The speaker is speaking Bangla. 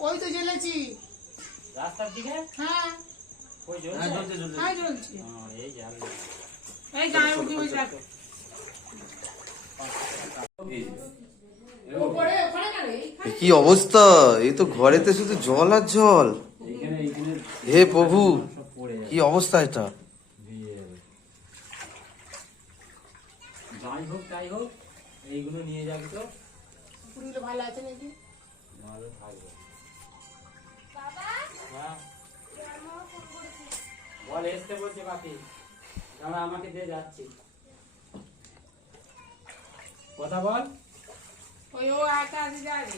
ওই তো জ্বেলেছি। রাস্তার দিকে? হ্যাঁ। ওই হ্যাঁ, জ্বলছে জ্বলছে, জ্বলছে। হ্যাঁ জ্বলছে। হ্যাঁ, এই জ্বাল এই গায়ে উঠে ওই রে এ কি অবস্থা? এই তো ঘরেতে শুধু জল আর জল। হে প্রভু। কি অবস্থা এটা। যাই হোক তাই হোক এইগুলো নিয়ে যাবি তো। পুরীগুলো ভালো আছে নাকি? ভালো থাকবে। হ্যাঁ? বল এসতে বলছে বাপি আমাকে দিয়ে যাচ্ছি। কথা বল। ওই ও একা আছে যাবে